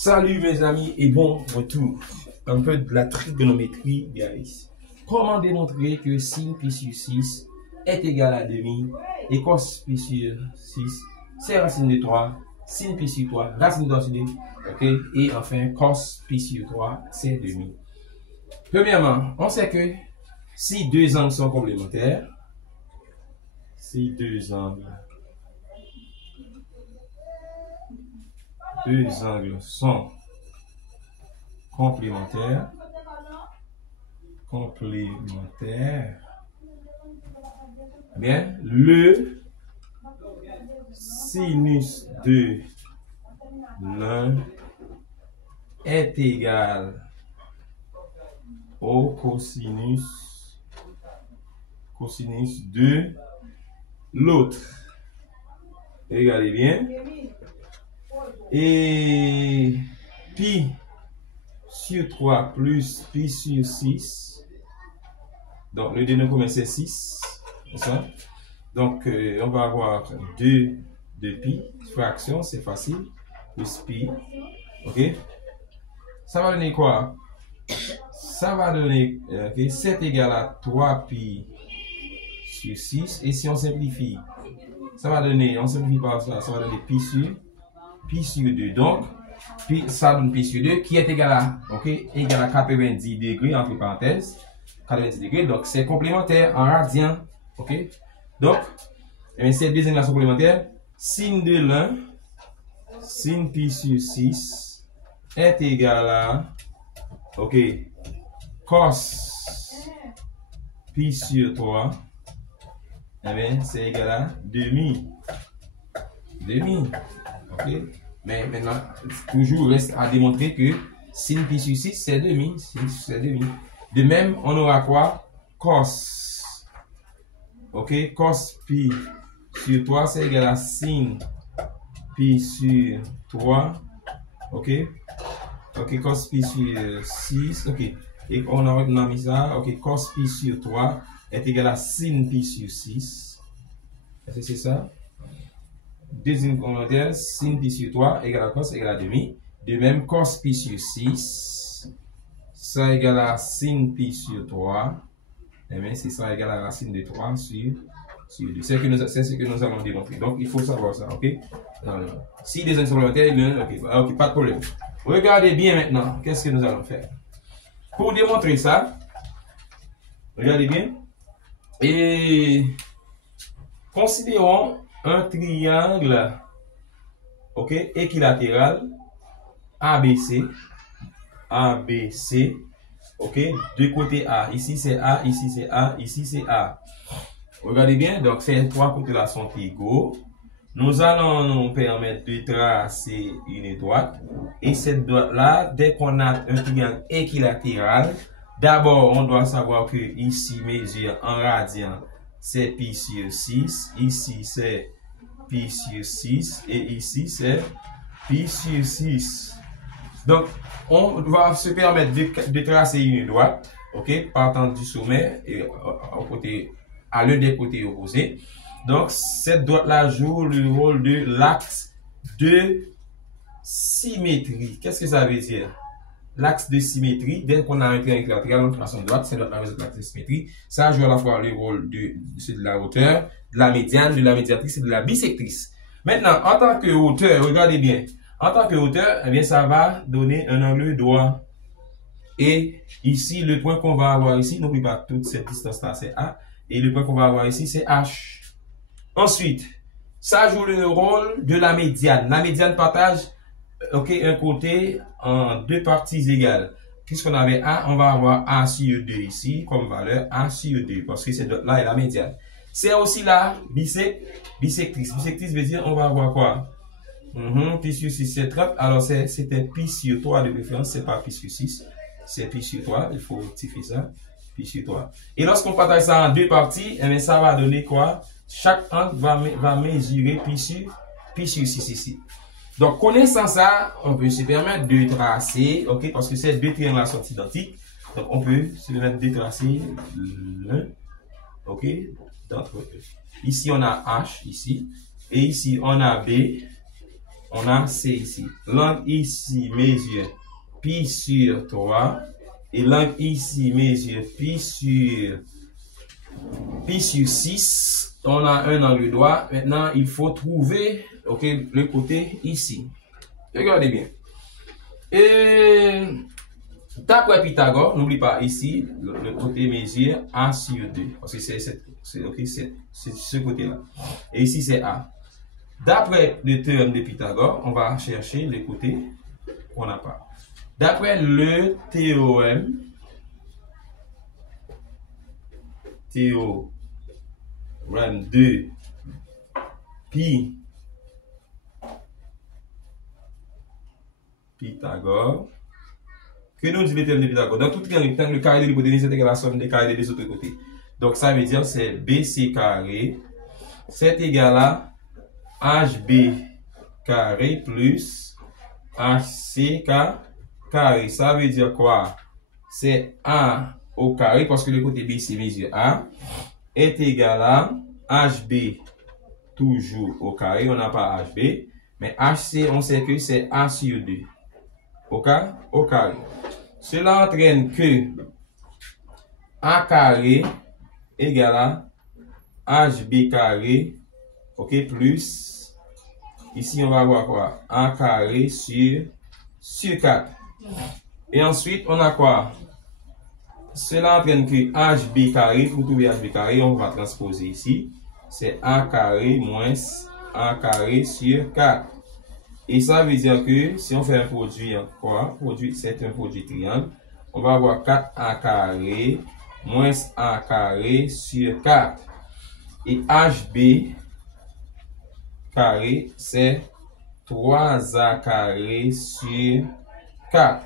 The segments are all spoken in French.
Salut mes amis et bon retour. Un peu de la trigonométrie, guys. Comment démontrer que sin pi sur 6 est égal à demi et cos pi sur 6 c'est racine de 3, sin pi sur 3, racine de 3 sur 2, ok? Et enfin cos pi sur 3 c'est demi. Premièrement, on sait que si deux angles sont complémentaires, si deux angles sont complémentaires, bien, le sinus de l'un est égal au cosinus de l'autre. Regardez bien. Et pi sur 3 plus pi sur 6. Donc, le dénominateur c'est 6. Ça. Donc, on va avoir 2 de pi. Fraction, c'est facile. Plus pi. OK? Ça va donner quoi? Ça va donner 7 égale à 3 pi sur 6. Et si on simplifie, ça va donner, on simplifie par ça, ça va donner pi sur 2. Donc, ça donne pi sur 2 qui est égal à, égal à 90 degrés, entre parenthèses. 90 degrés, donc c'est complémentaire en radian. OK? Donc, ces deux angles sont complémentaires. Sin de l'un, sin pi sur 6 est égal à, cos pi sur 3, c'est égal à demi. OK? Mais maintenant, toujours reste à démontrer que sin pi sur 6, c'est demi. De même, on aura quoi? Cos. OK? Cos pi sur 3, c'est égal à sin pi sur 3. OK? Cos pi sur 6. OK. Et on a mis ça. OK? Cos pi sur 3 est égal à sin pi sur 6. Est-ce que c'est ça? Deuxième complémentaire, sin pi sur 3 égale à cos égale à demi. De même, cos pi sur 6, ça égale à sin pi sur 3. C'est ça égale à racine de 3 sur 2. C'est ce que nous allons démontrer. Donc, il faut savoir ça, OK? Si les angles sont complémentaires, OK, pas de problème. Regardez bien maintenant, qu'est-ce que nous allons faire? Pour démontrer ça, regardez bien. Et considérons un triangle, équilatéral ABC, de côté A. Ici c'est A, ici c'est A, ici c'est A. Regardez bien, donc ces trois côtés-là sont égaux. Nous allons nous permettre de tracer une droite. Et cette droite-là, dès qu'on a un triangle équilatéral, d'abord on doit savoir que ici mesure en radian, c'est pi sur 6. Ici c'est pi sur 6. Et ici c'est pi sur 6. Donc, on va se permettre de tracer une droite, partant du sommet et à l'un des côtés opposés. Donc, cette droite-là joue le rôle de l'axe de symétrie. Qu'est-ce que ça veut dire? L'axe de symétrie, dès qu'on a un triangle équilatéral, on trace une droite, c'est l'axe de symétrie. Ça joue à la fois le rôle de la hauteur, de la médiane, de la médiatrice et de la bisectrice. Maintenant, en tant que hauteur, regardez bien. En tant que hauteur, ça va donner un angle droit. Et ici, le point qu'on va avoir ici, n'oublie pas toute cette distance-là, c'est A. Et le point qu'on va avoir ici, c'est H. Ensuite, ça joue le rôle de la médiane. La médiane partage un côté en deux parties égales. Puisqu'on avait A, on va avoir A sur 2 ici, comme valeur A sur 2, parce que c'est là est la médiane. C'est aussi la bisectrice. Bisectrice veut dire, on va avoir quoi? Pi sur 6, c'est 30. Alors, c'était pi sur 3 de préférence. C'est pas pi sur 6. C'est pi sur 3. Il faut rectifier ça. Pi sur 3. Et lorsqu'on partage ça en deux parties, ça va donner quoi? Chaque angle va mesurer pi sur 6 ici. Donc, connaissant ça, on peut se permettre de tracer, parce que ces deux triangles-là sont identiques. Donc, on peut se permettre de tracer l'un, d'entre eux. Ici, on a H, ici. Et ici, on a B. on a C ici. L'angle ici mesure pi sur 3. Et l'angle ici mesure pi sur 6. On a un angle droit. Maintenant, il faut trouver le côté ici. Regardez bien. Et d'après Pythagore, n'oublie pas ici, le côté mesure A sur 2. Parce que c'est ce côté-là. Et ici, c'est A. D'après le théorème de Pythagore, on va chercher le côté qu'on n'a pas. D'après le théorème de Pythagore, que nous dit le théorème de Pythagore? Dans tout rectangle, carré de l'hypoténuse est égal à la somme des carrés des deux autres côtés. Donc ça veut dire c'est BC carré, c'est égal à HB carré plus HC carré. Ça veut dire quoi? C'est A au carré, parce que le côté BC mesure A, est égal à HB toujours au carré. On n'a pas HB, mais HC, on sait que c'est A sur 2 au carré. Cela entraîne que A carré égale à HB carré, plus, ici on va avoir quoi? A carré sur 4. Et ensuite, on a quoi? Cela entraîne que HB carré, pour trouver HB carré, on va transposer ici. C'est A carré moins A carré sur 4. Et ça veut dire que si on fait un produit, c'est un produit triangle, on va avoir 4A carré moins A carré sur 4. Et HB carré, c'est 3A carré sur 4.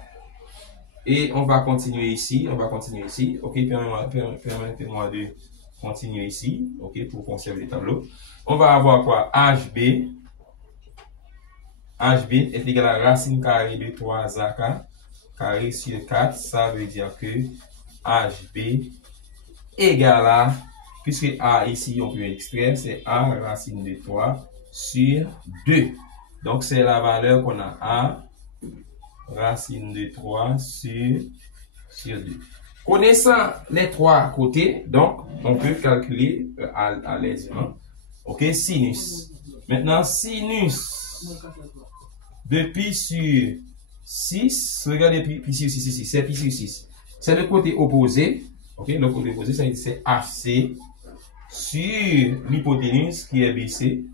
Et on va continuer ici. Permettez-moi de continuer ici. Pour conserver le tableau. On va avoir quoi? HB est égal à racine carrée de 3A carré sur 4. Ça veut dire que HB égale à, puisque A ici on peut extraire, c'est A racine de 3 sur 2. Donc c'est la valeur qu'on a, A racine de 3 sur 2. Connaissant les trois côtés, donc on peut calculer à l'aisément. Sinus. Maintenant, sinus de pi sur 6, regardez pi sur 6 ici, c'est pi sur 6. C'est le côté opposé. Le côté opposé, c'est AC sur l'hypoténuse qui est BC.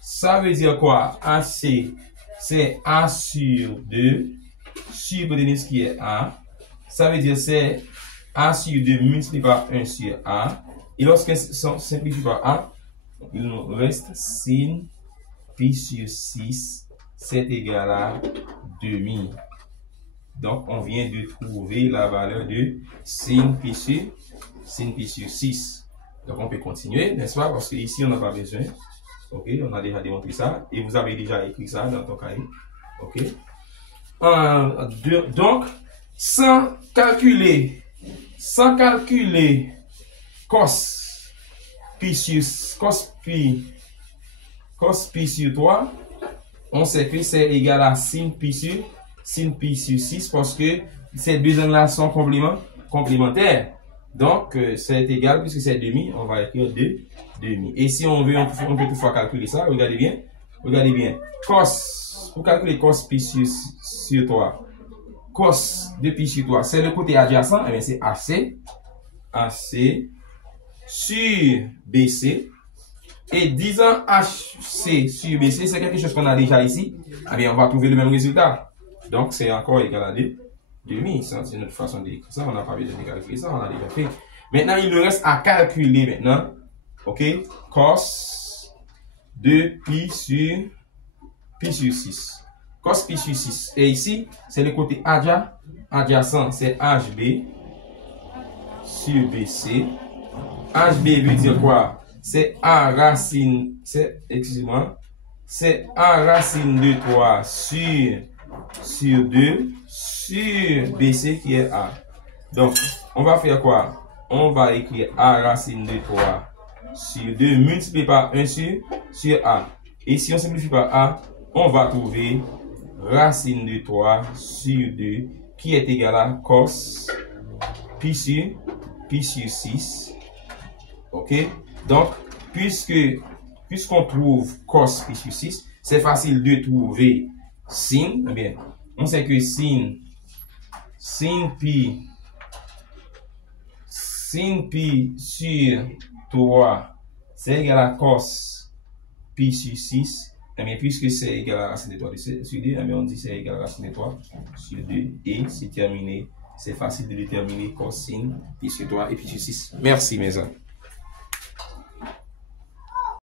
Ça veut dire quoi? AC, c'est A sur 2 sur l'hypoténuse qui est A. Ça veut dire c'est A sur 2 multiplié par 1 sur A. Et lorsqu'on simplifie par A, il nous reste sin pi sur 6, c'est égal à demi. Donc, on vient de trouver la valeur de sin pi sur 6. Donc, on peut continuer, n'est-ce pas? Parce qu'ici, on n'a pas besoin. On a déjà démontré ça. Et vous avez déjà écrit ça dans ton cahier. Donc, sans calculer cos pi sur 3, on sait que c'est égal à sin pi sur 6 parce que ces deux angles-là sont complémentaires. Donc, c'est égal, puisque c'est demi, on va écrire 2 demi. Et si on veut, on peut toutefois calculer ça. Regardez bien. Cos, pour calculer cos pi sur 3, cos de pi sur 3, c'est le côté adjacent, et bien c'est AC sur BC. Et disant HC sur BC, c'est quelque chose qu'on a déjà ici. Eh bien, on va trouver le même résultat. Donc, c'est encore égal à 2 demi. C'est notre façon d'écrire ça. On n'a pas besoin de calculer ça. On a déjà fait. Maintenant, il nous reste à calculer maintenant. Cos de pi sur 6. Cos pi sur 6. Et ici, c'est le côté adjacent. C'est HB sur BC. HB veut dire quoi? C'est A racine, c'est A racine de 3 sur 2 sur BC qui est A. Donc, on va faire quoi? On va écrire A racine de 3 sur 2 multiplié par 1 sur A. Et si on simplifie par A, on va trouver racine de 3 sur 2 qui est égal à cos pi sur 6. Ok? Donc, puisqu'on trouve cos pi sur 6, c'est facile de trouver sin. Eh bien, on sait que sin pi sur 3, c'est égal à cos pi sur 6. Eh bien, puisque c'est égal à racine de 3 sur 2, eh bien, on dit c'est égal à racine de 3 sur 2. Et c'est terminé. C'est facile de déterminer cos sin pi sur 3 et pi sur 6. Merci, mes amis.